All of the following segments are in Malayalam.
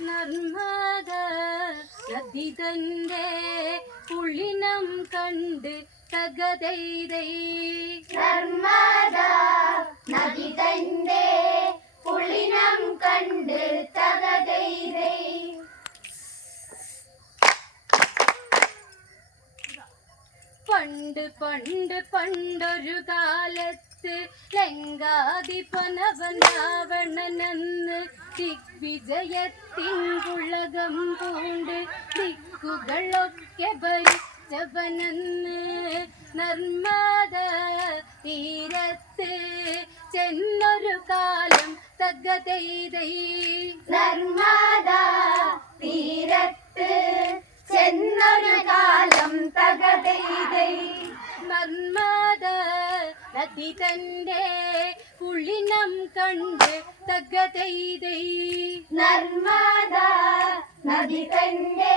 നർമ്മദ നദി തന്റെ പുള്ളിനം കണ്ട് തകതൈതൈ നർമ്മദ നദി തന്റെ പുളിനം കണ്ട് തകതൈതൈ പണ്ട് പണ്ട് പണ്ടൊരു കാലത്ത് ലങ്കാധിപനവൻ രാവണനെന്ന് ദിഗ്വിജയത്തിൻ പുളകം പൂണ്ട് ദിക്കുകളൊക്കെ ഭരിച്ചവനെന്ന് നർമ്മദ തീരത്ത് ചെന്നൊരു കാലം തകതൈതൈ നർമ്മദ തീരത്ത് ചെന്നൊരു കാലം തകതൈതൈ നർമ്മദ നദി തന്റെ പുള്ളിനം കണ്ട് തകതൈതൈ നർമ്മദ നദി കണ്ടേ.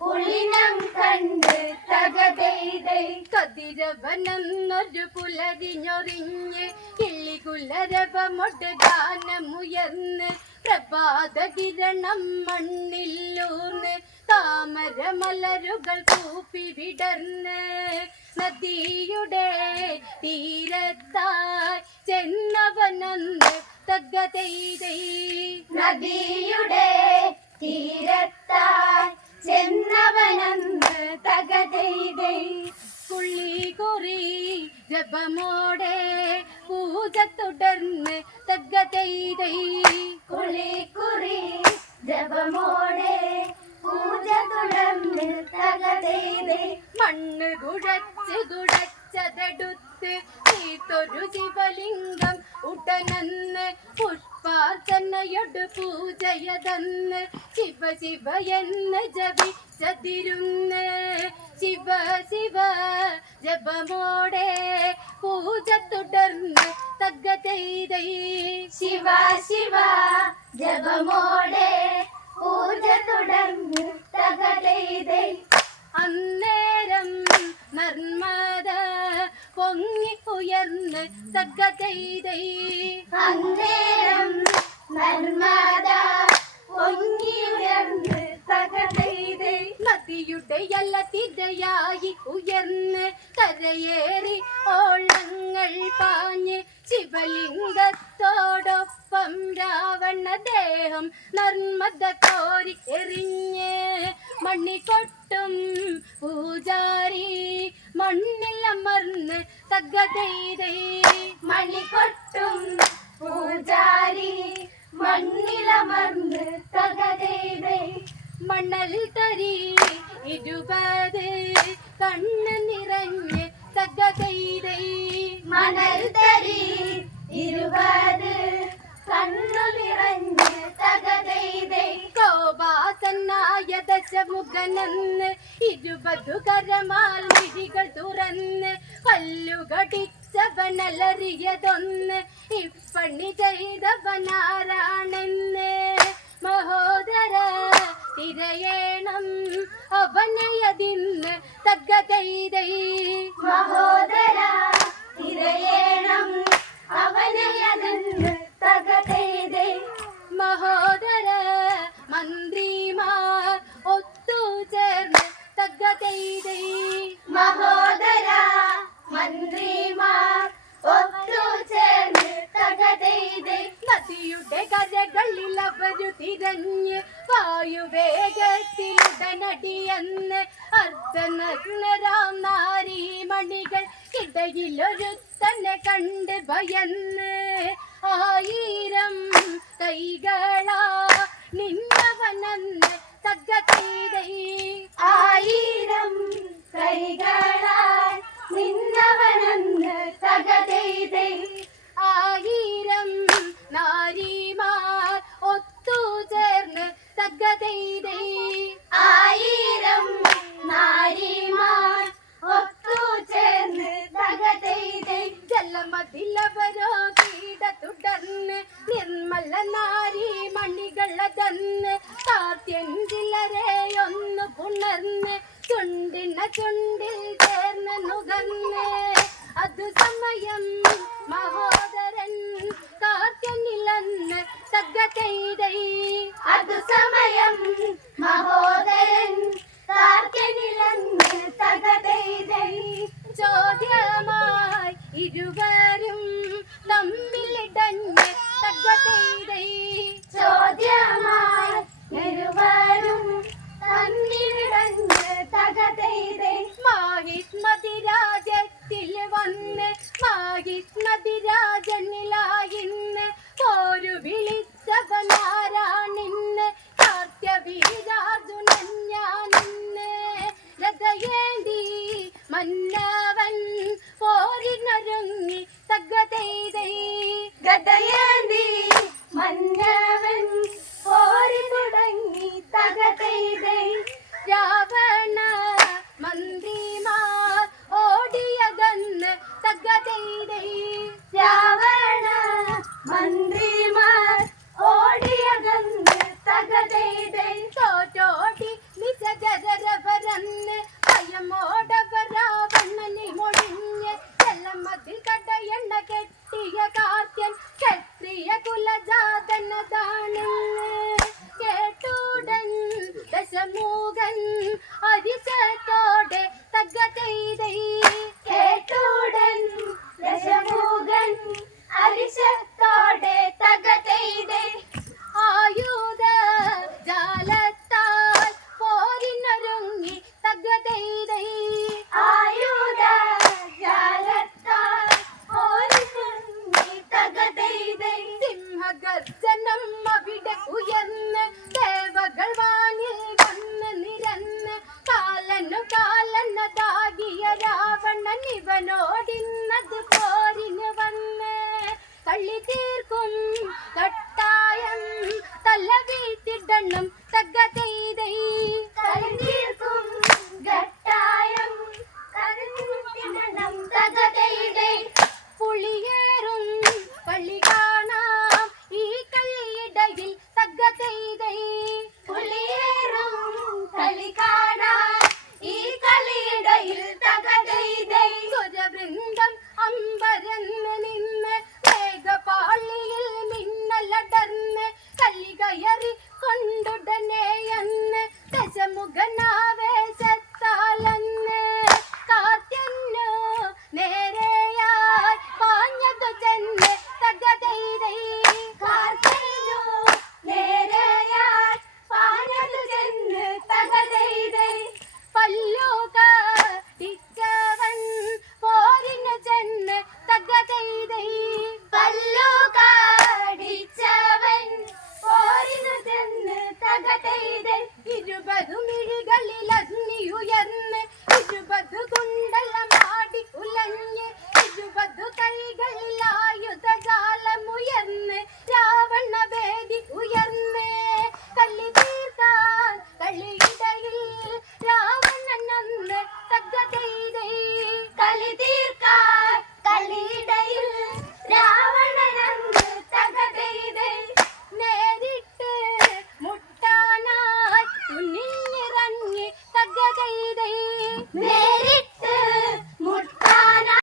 പുളിനം കണ്ട് തകതൈതൈ കതിരവനെന്നൊരു പുലരിഞ്ഞൊറിഞ്ഞ് കിള്ളികുലരവമൊട്ട് ഗാനമുയർന്ന് പ്രഭാത കിരണം മണ്ണില്ലൂർന്ന് താമര മലരുകൾ കൂപ്പി വിടർന്ന് നദിയുടെ തീരത്തായി ചെന്നവനന്ന് തകതൈതൈ നദിയുടെ തീരത്തായി ചെന്നവനന്ന് തകതൈതൈ കുള്ളി കുറി ജപമോടെ പൂജ തുടർന്ന് തകതൈതൈ കുളി കുറി ജപമോടെ പൂജ തുടർന്ന് തകതൈതൈ മണ്ണ് കുഴച്ച് കുഴച്ചതെടുത്ത് തീർത്തൊരു ശിവലിംഗം ഉടനന്ന് പുഷ്പാർച്ചനയൊട് പൂജയതന്ന് ശിവ ശിവ എന്ന് ജപിച്ചതിരുന്ന് ശിവ ശിവ ജപമോടെ പൂജ തുടർന്ന് തകതൈതൈ ശിവ ശിവ ജപമോടെ പൂജ തുടർന്ന് തകതൈതൈ അന്നേരം നർമ്മദ പൊങ്ങി ഉയർന്ന് തകതൈതൈ അന്നേരം ദേഹം നർമ്മദ കോരി എറിഞ്ഞ് മണ്ണിക്കൊട്ടും പൂജാരി മണ്ണിൽ അമർന്ന് തകതൈതൈ മണ്ണിക്കൊട്ടും പൂജാരി മണ്ണിലമർന്ന് തകതൈതൈ മണൽ തരി ഇരുപത് കണ്ണ് നിറഞ്ഞ് തകതൈതൈ മണൽ തരി ഇരുപത് കണ്ണു നിറഞ്ഞ് തകതൈതൈ കോപാസനായ ദശമുഖനെന്ന് ഇരുപതു കരമാൽ മിഴികൾ തുറന്ന് പല്ലുകടിച്ചവനലറിയതൊന്ന് ഇപ്പണി ചെയ്തവനാരാണെന്ന്. മഹോദര തിരയേണം അവനയതിന്ന് തകതൈതൈ മഹോദര തിരയേണം അവനെയതെന്ന് തകതൈതൈ മഹോദര മന്ത്രിമാർ ഒത്തുചേർന്ന് തകതൈതൈ മഹോദര മന്ത്രിമാർ ഒത്തുചേർന്ന് തകതൈതൈ നദിയുടെ കരകളിൽ അവരു തിരഞ്ഞ് വായുവേഗത്തിലുടനടിയെന്ന് അർത്ഥനഗ്നരാം നാരീമണികൾ ഇടയിലൊരുത്തനെ കണ്ട് ഭയന്ന് ആയിരം കൈകളാ നിന്നവനെന്ന് തകതൈതൈ ആയിരം സമയം മഹോദരൻ കാർക്കനില്ലെന്ന് സദ്യ ചെയ്തൈ. അത് സമയം മഹോദരൻ കാർക്കനില്ലെന്ന് സദ്യ ചെയ്തൈ. ചോദ്യമായി ഇരുവരും തമ്മിലിടഞ്ഞ് സദ്യ ചെയ്തൈ. ചോദ്യമായി ഇരുവരും തമ്മിലിടഞ്ഞ് തകത വന്ന് മാഹിത്മതിരാജനിലായിന്ന് ഒരു വിളിച്ചവനാരാണിന്ന് കാർത്യവീരാർജുനൻ ഞാനിന്ന് രഥയേന്തി മന്നവൻ പോരിനൊരുങ്ങി തകതൈതൈ ഗതയേന്തി മന്നവൻ